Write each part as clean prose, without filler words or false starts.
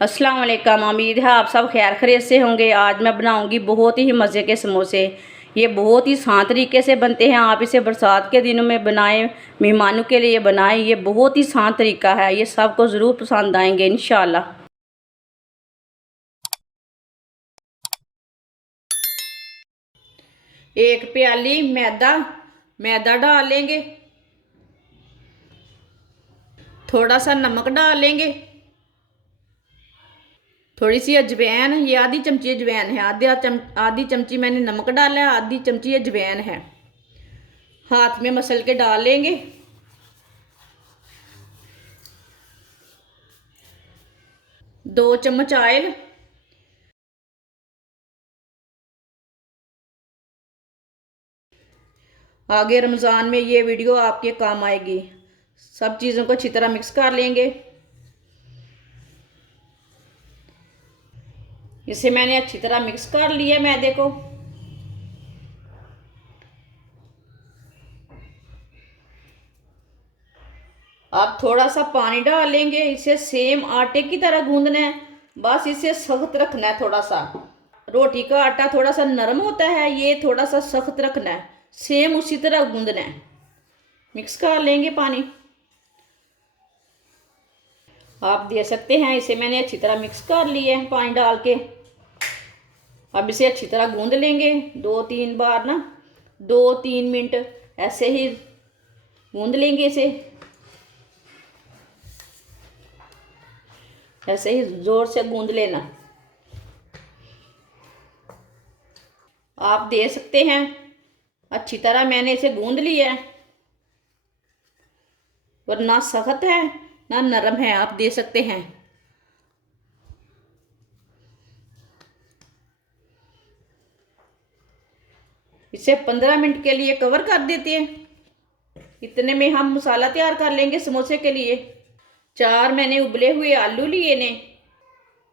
अस्सलाम वालेकुम। उम्मीद है आप सब खैर खैरियत से होंगे। आज मैं बनाऊंगी बहुत ही मज़े के समोसे। ये बहुत ही आसान तरीके से बनते हैं। आप इसे बरसात के दिनों में बनाएं, मेहमानों के लिए बनाएं। ये बहुत ही आसान तरीका है। ये सबको ज़रूर पसंद आएंगे इंशाल्लाह। एक प्याली मैदा मैदा डाल लेंगे। थोड़ा सा नमक डाल लेंगे। थोड़ी सी अजवैन, ये आधी चमची अजवैन है। आधी चमची मैंने नमक डाला है, आधी चमची अजवैन है। हाथ में मसल के डाल लेंगे। 2 चम्मच ऑयल। आगे रमज़ान में ये वीडियो आपके काम आएगी। सब चीज़ों को अच्छी तरह मिक्स कर लेंगे। इसे मैंने अच्छी तरह मिक्स कर लिया मैदे को। अब थोड़ा सा पानी डाल लेंगे। इसे सेम आटे की तरह गूंदना है, बस इसे सख्त रखना है। थोड़ा सा रोटी का आटा थोड़ा सा नरम होता है, ये थोड़ा सा सख्त रखना है। सेम उसी तरह गूंदना है। मिक्स कर लेंगे पानी। आप दे सकते हैं। इसे मैंने अच्छी तरह मिक्स कर लिया है पानी डाल के। अब इसे अच्छी तरह गूंद लेंगे 2-3 बार ना, 2-3 मिनट ऐसे ही गूंद लेंगे इसे। ऐसे ही जोर से गूंद लेना। आप दे सकते हैं। अच्छी तरह मैंने इसे गूंद लिया है और ना सख्त है ना नरम है। आप दे सकते हैं। इसे 15 मिनट के लिए कवर कर देते हैं। इतने में हम मसाला तैयार कर लेंगे समोसे के लिए। 4 मैंने उबले हुए आलू लिए ने।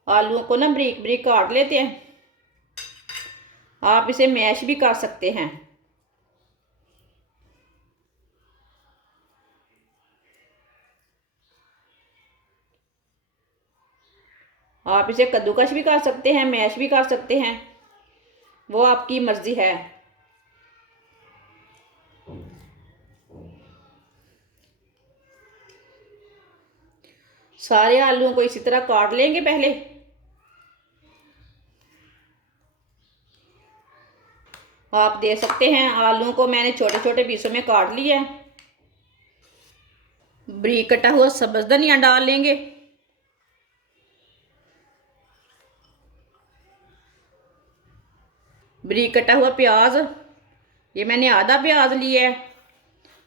आलूओं को ना बारीक बारीक काट लेते हैं। आप इसे मैश भी कर सकते हैं। आप इसे कद्दूकश भी कर सकते हैं, मैश भी कर सकते हैं, वो आपकी मर्जी है। सारे आलूओं को इसी तरह काट लेंगे पहले। आप दे सकते हैं। आलूओं को मैंने छोटे छोटे पीसों में काट लिया है। बारीक कटा हुआ सब्ज धनिया डाल लेंगे। बारीक कटा हुआ प्याज, ये मैंने आधा प्याज लिया है।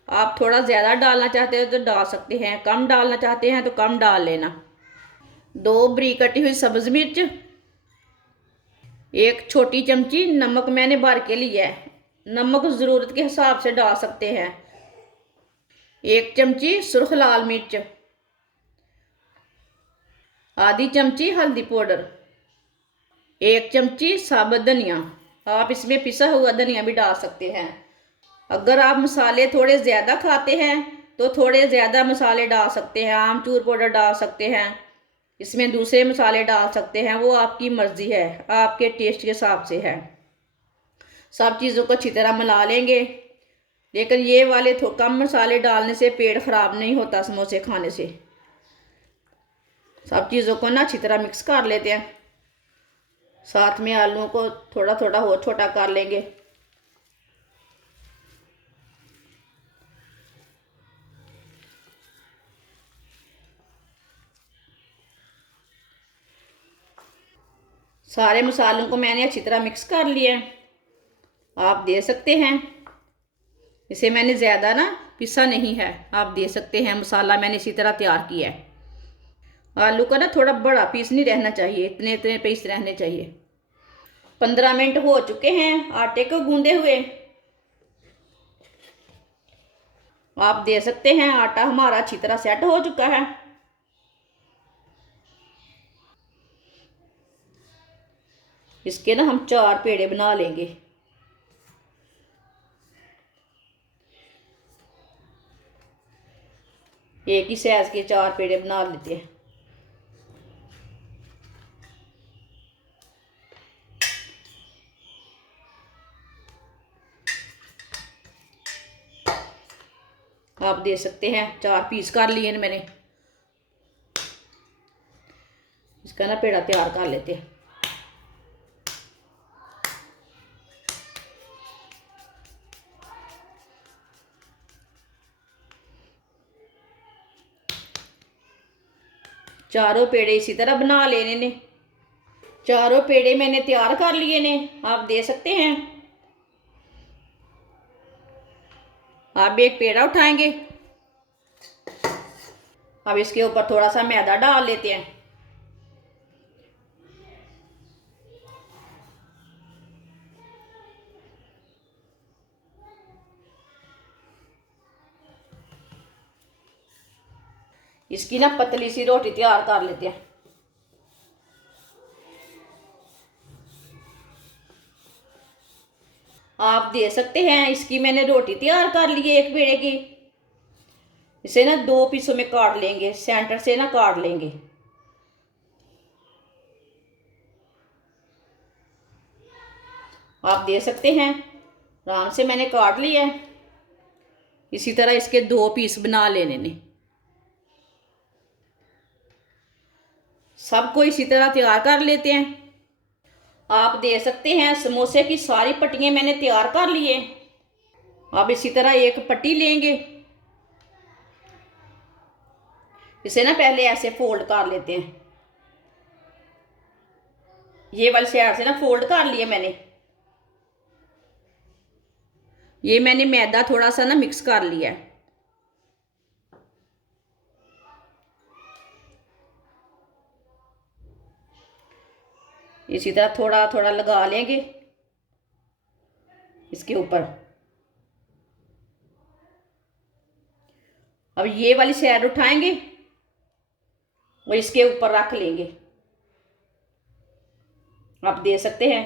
आप थोड़ा ज़्यादा डालना चाहते हो तो डाल सकते हैं, कम डालना चाहते हैं तो कम डाल लेना। 2 बारीक कटी हुई सब्ज मिर्च। 1 छोटी चमची नमक मैंने भर के लिया है। नमक ज़रूरत के हिसाब से डाल सकते हैं। 1 चमची सुर्ख लाल मिर्च। आधी चमची हल्दी पाउडर। 1 चमची साबुत धनिया। आप इसमें पिसा हुआ धनिया भी डाल सकते हैं। अगर आप मसाले थोड़े ज़्यादा खाते हैं तो थोड़े ज़्यादा मसाले डाल सकते हैं। आमचूर पाउडर डाल सकते हैं, इसमें दूसरे मसाले डाल सकते हैं, वो आपकी मर्ज़ी है, आपके टेस्ट के हिसाब से है। सब चीज़ों को अच्छी तरह मिला लेंगे। लेकिन ये वाले कम मसाले डालने से पेट ख़राब नहीं होता समोसे खाने से। सब चीज़ों को ना अच्छी तरह मिक्स कर लेते हैं। साथ में आलूओं को थोड़ा थोड़ा और छोटा कर लेंगे। सारे मसालों को मैंने अच्छी तरह मिक्स कर लिया है। आप दे सकते हैं। इसे मैंने ज़्यादा ना पिसा नहीं है, आप दे सकते हैं। मसाला मैंने इसी तरह तैयार किया है। आलू का ना थोड़ा बड़ा पीस नहीं रहना चाहिए, इतने इतने पीस रहने चाहिए। 15 मिनट हो चुके हैं आटे को गूंदे हुए। आप दे सकते हैं। आटा हमारा अच्छी तरह सेट हो चुका है। इसके ना हम 4 पेड़े बना लेंगे। एक ही साइज के 4 पेड़े बना लेते हैं। आप दे सकते हैं। 4 पीस कर लिए मैंने। इसका ना पेड़ा तैयार कर लेते हैं। चारों पेड़े इसी तरह बना लेने ने। चारों पेड़े मैंने तैयार कर लिए ने, आप दे सकते हैं। आप एक पेड़ा उठाएंगे। अब इसके ऊपर थोड़ा सा मैदा डाल लेते हैं। इसकी ना पतली सी रोटी तैयार कर लेते हैं। आप दे सकते हैं। इसकी मैंने रोटी तैयार कर ली है एक पेड़े की। इसे ना 2 पीसों में काट लेंगे, सेंटर से ना काट लेंगे। आप दे सकते हैं। आराम से मैंने काट लिया है। इसी तरह इसके 2 पीस बना लेने ने। सबको इसी तरह तैयार कर लेते हैं। आप दे सकते हैं। समोसे की सारी पट्टियां मैंने तैयार कर ली है। अब इसी तरह एक पट्टी लेंगे। इसे ना पहले ऐसे फोल्ड कर लेते हैं। ये वाली साइड से ना फोल्ड कर लिया मैंने। ये मैंने मैदा थोड़ा सा ना मिक्स कर लिया है। इसी तरह थोड़ा थोड़ा लगा लेंगे इसके ऊपर। अब ये वाली साइड उठाएंगे और इसके ऊपर रख लेंगे। आप दे सकते हैं।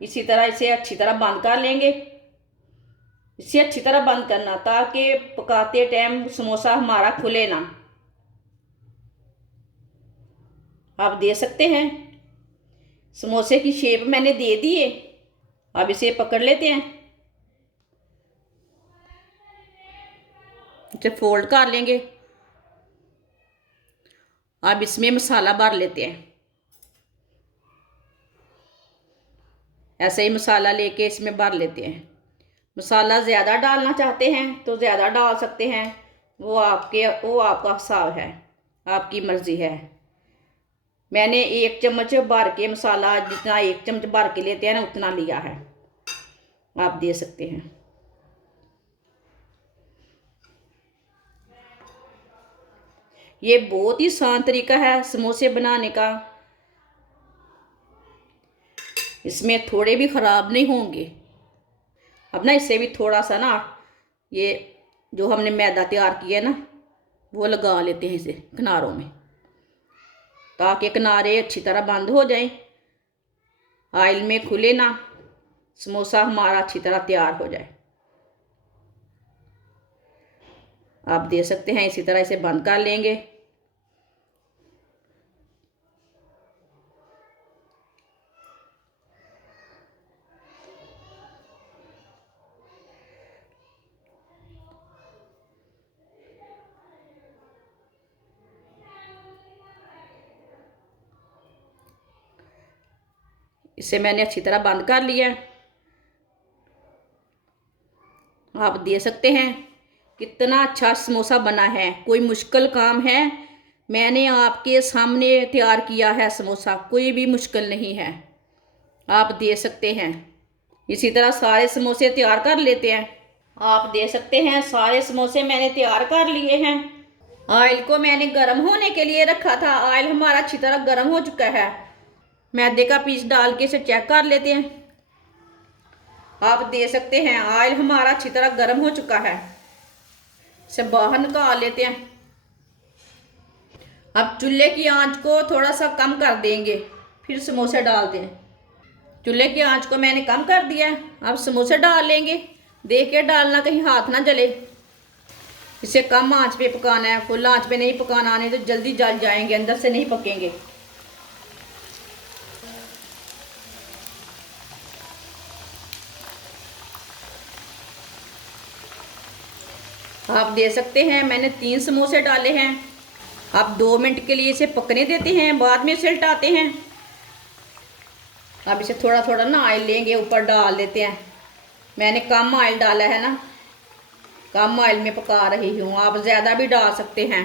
इसी तरह इसे अच्छी तरह बंद कर लेंगे। इसे अच्छी तरह बंद करना ताकि पकाते टाइम समोसा हमारा खुले ना। आप दे सकते हैं। समोसे की शेप मैंने दे दी है। अब इसे पकड़ लेते हैं। इसे फोल्ड कर लेंगे। अब इसमें मसाला भर लेते हैं। ऐसे ही मसाला लेके इसमें भर लेते हैं। मसाला ज़्यादा डालना चाहते हैं तो ज़्यादा डाल सकते हैं। वो आपका हिसाब है, आपकी मर्ज़ी है। मैंने 1 चम्मच भर के मसाला, जितना 1 चम्मच भर के लेते हैं ना उतना लिया है। आप दे सकते हैं। ये बहुत ही आसान तरीका है समोसे बनाने का। इसमें थोड़े भी ख़राब नहीं होंगे। अब ना इससे भी थोड़ा सा ना ये जो हमने मैदा तैयार किया है ना वो लगा लेते हैं इसे किनारों में, ताकि किनारे अच्छी तरह बंद हो जाएं, ऑयल में खुले ना, समोसा हमारा अच्छी तरह तैयार हो जाए। आप दे सकते हैं। इसी तरह इसे बंद कर लेंगे। इसे मैंने अच्छी तरह बंद कर लिया है। आप दे सकते हैं। कितना अच्छा समोसा बना है। कोई मुश्किल काम है? मैंने आपके सामने तैयार किया है समोसा, कोई भी मुश्किल नहीं है। आप दे सकते हैं। इसी तरह सारे समोसे तैयार कर लेते हैं। आप दे सकते हैं। सारे समोसे मैंने तैयार कर लिए हैं। ऑयल को मैंने गर्म होने के लिए रखा था। ऑयल हमारा अच्छी तरह गर्म हो चुका है। मैदे का पीस डाल के इसे चेक कर लेते हैं। आप दे सकते हैं। ऑयल हमारा अच्छी तरह गर्म हो चुका है। इसे बाहर निकाल लेते हैं। अब चूल्हे की आंच को थोड़ा सा कम कर देंगे, फिर समोसे डाल दें। चूल्हे की आंच को मैंने कम कर दिया है। अब समोसे डाल लेंगे। देख के डालना, कहीं हाथ ना जले। इसे कम आंच पे पकाना है, फुल आंच पे नहीं पकाना, नहीं तो जल्दी जल जाएंगे, अंदर से नहीं पकेंगे। आप देख सकते हैं मैंने 3 समोसे डाले हैं। आप 2 मिनट के लिए इसे पकने देते हैं, बाद में इसे उल्टाते हैं। अब इसे थोड़ा थोड़ा ना ऑयल लेंगे, ऊपर डाल देते हैं। मैंने कम ऑयल डाला है ना, कम ऑयल में पका रही हूँ, आप ज़्यादा भी डाल सकते हैं।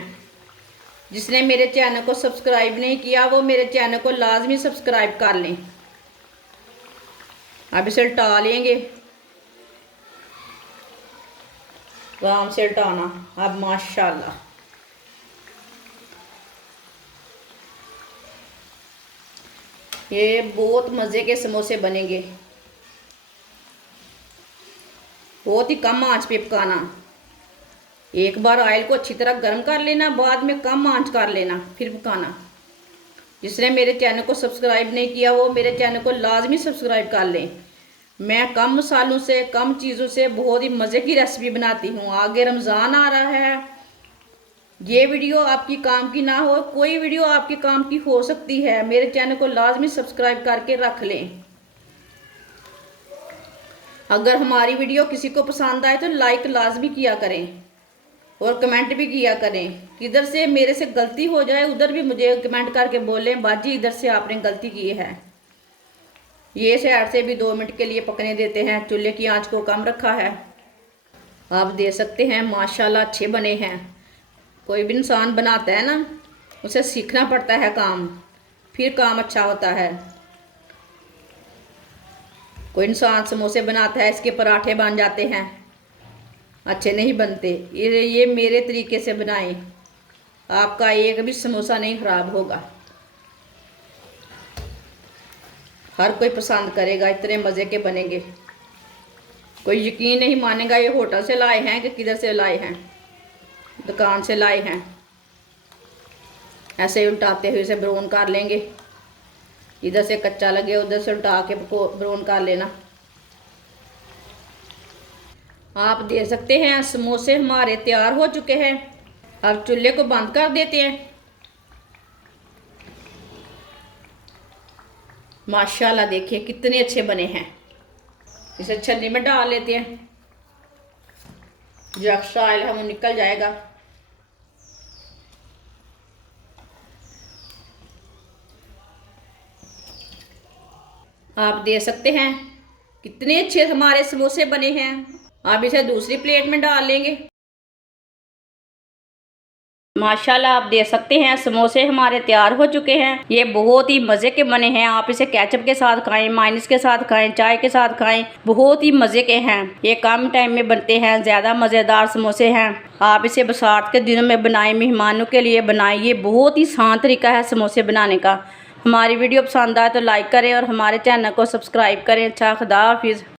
जिसने मेरे चैनल को सब्सक्राइब नहीं किया वो मेरे चैनल को लाजमी सब्सक्राइब कर लें। अब इसे उल्टा लेंगे, आराम से उल्टाना। अब माशाल्लाह ये बहुत मज़े के समोसे बनेंगे। बहुत ही कम आंच पे पकाना। एक बार ऑयल को अच्छी तरह गर्म कर लेना, बाद में कम आंच कर लेना, फिर पकाना। जिसने मेरे चैनल को सब्सक्राइब नहीं किया वो मेरे चैनल को लाजमी सब्सक्राइब कर लें। मैं कम मसालों से, कम चीज़ों से बहुत ही मज़े की रेसिपी बनाती हूँ। आगे रमज़ान आ रहा है, ये वीडियो आपकी काम की ना हो, कोई वीडियो आपके काम की हो सकती है। मेरे चैनल को लाजमी सब्सक्राइब करके रख लें। अगर हमारी वीडियो किसी को पसंद आए तो लाइक लाजमी किया करें और कमेंट भी किया करें। किधर से मेरे से गलती हो जाए उधर भी मुझे कमेंट करके बोलें, बाजी इधर से आपने गलती की है। ये साइड से भी 2 मिनट के लिए पकने देते हैं। चूल्हे की आंच को कम रखा है। आप देख सकते हैं माशाल्लाह अच्छे बने हैं। कोई भी इंसान बनाता है ना, उसे सीखना पड़ता है काम, फिर काम अच्छा होता है। कोई इंसान समोसे बनाता है, इसके पराठे बन जाते हैं, अच्छे नहीं बनते। ये मेरे तरीके से बनाएं, आपका एक भी समोसा नहीं खराब होगा। हर कोई पसंद करेगा, इतने मज़े के बनेंगे। कोई यकीन नहीं मानेगा ये होटल से लाए हैं कि किधर से लाए हैं, दुकान से लाए हैं। ऐसे ही उल्टाते हुए इसे ब्राउन कर लेंगे। इधर से कच्चा लगे उधर से उल्टा के ब्राउन कर लेना। आप देख सकते हैं समोसे हमारे तैयार हो चुके हैं। अब चूल्हे को बंद कर देते हैं। माशाल्लाह देखिए कितने अच्छे बने हैं। इसे छन्नी में डाल लेते हैं, जो एक्स्ट्रा ऑयल है वो निकल जाएगा। आप देख सकते हैं कितने अच्छे हमारे समोसे बने हैं। अब इसे दूसरी प्लेट में डाल लेंगे। माशाल्लाह आप देख सकते हैं समोसे हमारे तैयार हो चुके हैं। ये बहुत ही मज़े के बने हैं। आप इसे केचप के साथ खाएं, मायोनीज के साथ खाएं, चाय के साथ खाएं, बहुत ही मज़े के हैं। ये कम टाइम में बनते हैं, ज़्यादा मज़ेदार समोसे हैं। आप इसे बरसात के दिनों में बनाएं, मेहमानों के लिए बनाएं। ये बहुत ही आसान तरीका है समोसे बनाने का। हमारी वीडियो पसंद आए तो लाइक करें और हमारे चैनल को सब्सक्राइब करें। अच्छा, खुदा हाफिज़।